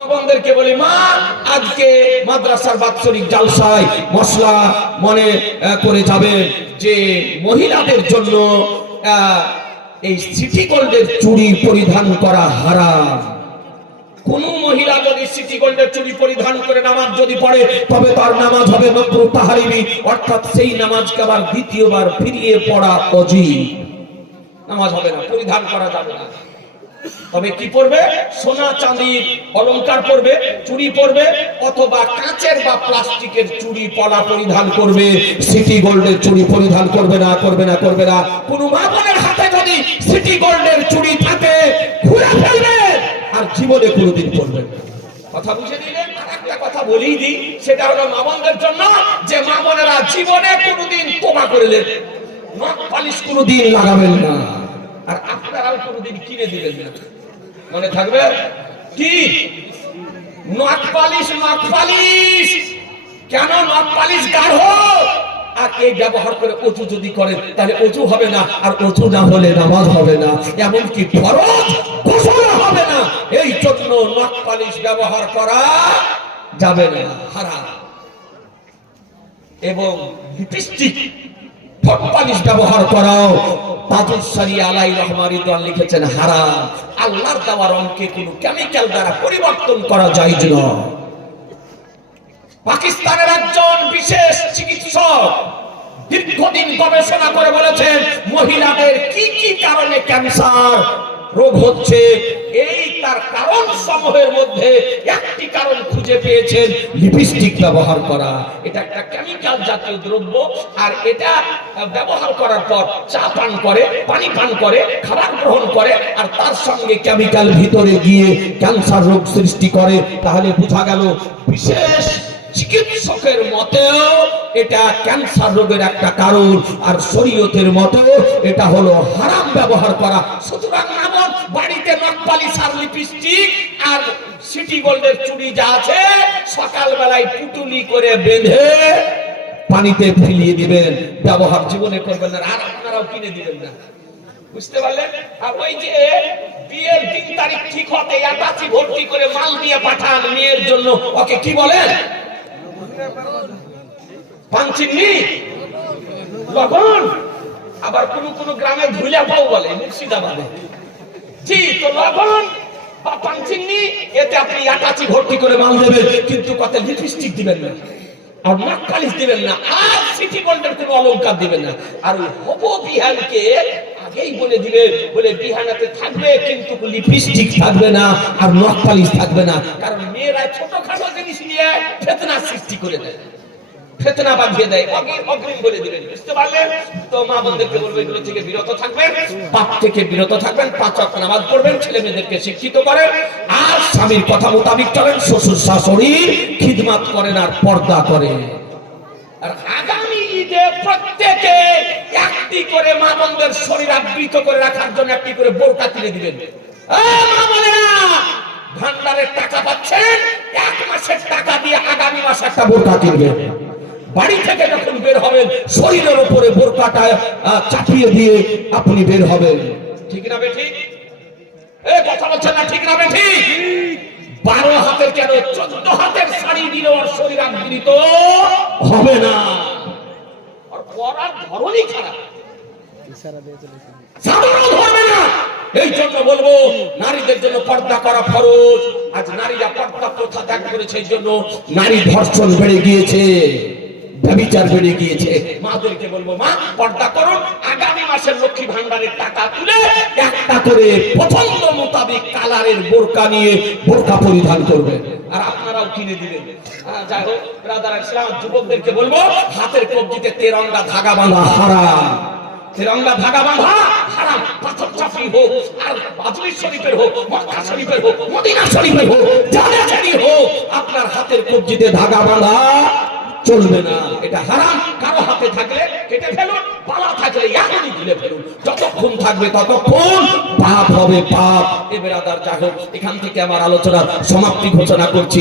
বোনদেরকে বলি, মা, আজকে মাদ্রাসার বাৎসরিক জালসায় মশলা মনে করে যাবেন যে মহিলাদের জন্য এই সিটি গোল্ডের চুড়ি পরিধান করা হারাম। কোন মহিলা যদি সিটি গোল্ডের চুড়ি পরিধান করে নামাজ যদি পড়ে, তবে তার নামাজ হবে মকরু তাহারিমি অর্থাৎ সেই নামাজকে আবার দ্বিতীয়বার ফিরিয়ে পড়া অজীব। নামাজ হবে না, পরিধান করা যাবে না। তবে কি পরবে সোনা চাঁদির অলংকার পরবে চুড়ি পরবে অথবা কাঁচের বা প্লাস্টিকের চুড়ি পলা পরিধান করবে, সিটি গোল্ডের চুড়ি পরিধান করবে না করবে না করবে না। কোন মা বোনের হাতে যদি সিটি গোল্ডের চুড়ি থাকে, ঘুরে ফেলবে, আর জীবনে কোনোদিন পরবে না। কথা বুঝে নিলেন একটা কথা বলেই দিই, সেটা হলো মামনদের জন্য, যে মামনেরা জীবনে কোনোদিন তোবা করলেন নখ পালিশ কোনোদিন লাগাবেন না। আর আপনারাও কোনোদিন কিনে দিবেন না। মনে থাকবে? কি? নখ পালিশ কেন নখ পালিশ গাঢ়? আর ব্যবহার করে অজু যদি করে তাহলে অজু হবে না, আর অজু না হলে নামাজ হবে না। এমনকি ফরজ গোসল হবে না। এই জন্য নখ ব্যবহার করা যাবে না, হারাম। এবং লিপস্টিক ঠোঁট পালিশ ব্যবহার করাও লিখেছেন আল্লাহর কেমিক্যাল দ্বারা পরিবর্তন করা যায় পাকিস্তানের একজন বিশেষ চিকিৎসক দীর্ঘদিন গবেষণা করে বলেছেন, মহিলাদের কি কি কারণে ক্যান্সার রোগ হচ্ছে, এই তার কারণ সমূহের মধ্যে একটি কারণ খুঁজে পেয়েছেন লিপস্টিক ব্যবহার করা। এটা একটা কেমিক্যাল জাতীয় দ্রব্য, আর এটা ব্যবহার করার পর চা পান করে, পানি পান করে, খাবার গ্রহণ করে, আর তার সঙ্গে কেমিক্যাল ভিতরে গিয়ে ক্যান্সার রোগ সৃষ্টি করে। তাহলে বোঝা গেল বিশেষ চিকিৎসকের মতেও এটা ক্যান্সার রোগের একটা কারণ, আর শরীয়তের মতে এটা হলো হারাম ব্যবহার করা। সুতরাং নামন বাড়িতে নকপালি সার লিপস্টিক আর সিটি গোল্ডের চুড়ি যা আছে সকাল বেলায় পুটুলি করে বেঁধে পানিতে ফেলিয়ে দিবেন। ব্যবহার জীবনে করবেন না, আর আপনারাও কিনে দিবেন না। বুঝতে পারলেন? আর ওই যে বিয়ের তিন তারিখ ঠিক হতে অ্যাটাচি ভর্তি করে মাল দিয়ে পাঠান মেয়ের জন্য, ওকে কি বলেন? পাঞ্চিনি লবণ। আবার কোন কোন গ্রামে ধুলিয়া পাও বলে, মুর্শিদাবাদে। জি, তো লবণ বা পাঞ্চিনি এতে আপনি অ্যাটাচি ভর্তি করে মাল দেবেন, কিন্তু কত লিপস্টিক দিবেন না, আর নাক পালিশ দিবেন না, আর সিটি গোল্ডের কোনো অলংকার দিবেন না। আর ওই হব বিহানকে আগেই বলে দিবে, বলে বিহানাতে থাকবে, কিন্তু লিপস্টিক থাকবে না, আর নখ পালিশ থাকবে না, কারণ মেয়েরা ছোটখাটো জিনিস নিয়ে ফেতনা সৃষ্টি করে দেয়। ফেতনা বাঁধিয়ে দেয়। অগ্রিম বলে দিবেন বুঝতে পারলেন? তো মা বোনদেরকে বলব, এগুলো থেকে বিরত থাকবেন। পাপ থেকে বিরত থাকবেন। পাঁচ ওয়াক্ত নামাজ পড়বেন। ছেলে মেয়েদেরকে শিক্ষিত করেন। আর স্বামীর কথা মোতাবিক চলেন। শ্বশুর শাশুড়ি খিদমাত করেন আর পর্দা করেন। আর আগামী ঈদে প্রত্যেকে একটি করে মা বোনদের শরীর আবৃত করে রাখার জন্য একটি করে বোরকা কিনে দিবেন। ভান্ডারের টাকা পাচ্ছেন। এক মাসের টাকা দিয়ে আগামী মাসে একটা বোরকা কিনবেন। বাড়ি থেকে যখন বের হবেন শরীরের উপরে বোরকাটা চাপিয়ে দিয়ে আপনি বের হবেন। ঠিক না বে ঠিক? এ কথা বলছেন না ঠিক না বে ঠিক? বারো হাতের কেন চোদ্দ হাতের শাড়ি দিলে ওর শরীর আবৃত? হবে না। আর পরার ধরনই খারাপ। সাধারণ ধরবে না। এই জন্য বলব নারীদের জন্য পর্দা করা ফরজ। আজ নারীরা পর্দা প্রথা ত্যাগ করেছে এই জন্য? নারী ধর্ষণ বেড়ে গিয়েছে। ব্যবিচার বেড়ে গিয়েছে। মাদেরকে বলব, মা, পর্দা করুন আগামী মাসের লক্ষ্মী ভান্ডারের টাকা তুলে একটা করে পছন্দ মোতাবেক কালারের বোরকা নিয়ে বোরকা পরিধান করবে। আর আপনারাও কিনে দিবেন। যুবকদেরকে বলব, হাতের কবজিতে তেরঙ্গা ধাগা বাঁধা তিরঙ্গা ধাগা বাঁধা পাথর হোক, আর শরীফের হোক, মক্কা শরীফের হোক, মদিনা শরীফের হোক হোক, আপনার হাতের কবজিতে ধাগা বাঁধা চলবে না। এটা হারাম। কারও হাতে থাকলে কেটে ফেলুন পালা থাকলে এখনই দিলে ফেলুন। যতক্ষণ থাকবে ততক্ষণ পাপ হবে, পাপ। এ বেড়াদার যা হোক এখান থেকে আমার আলোচনার সমাপ্তি ঘোষণা করছি।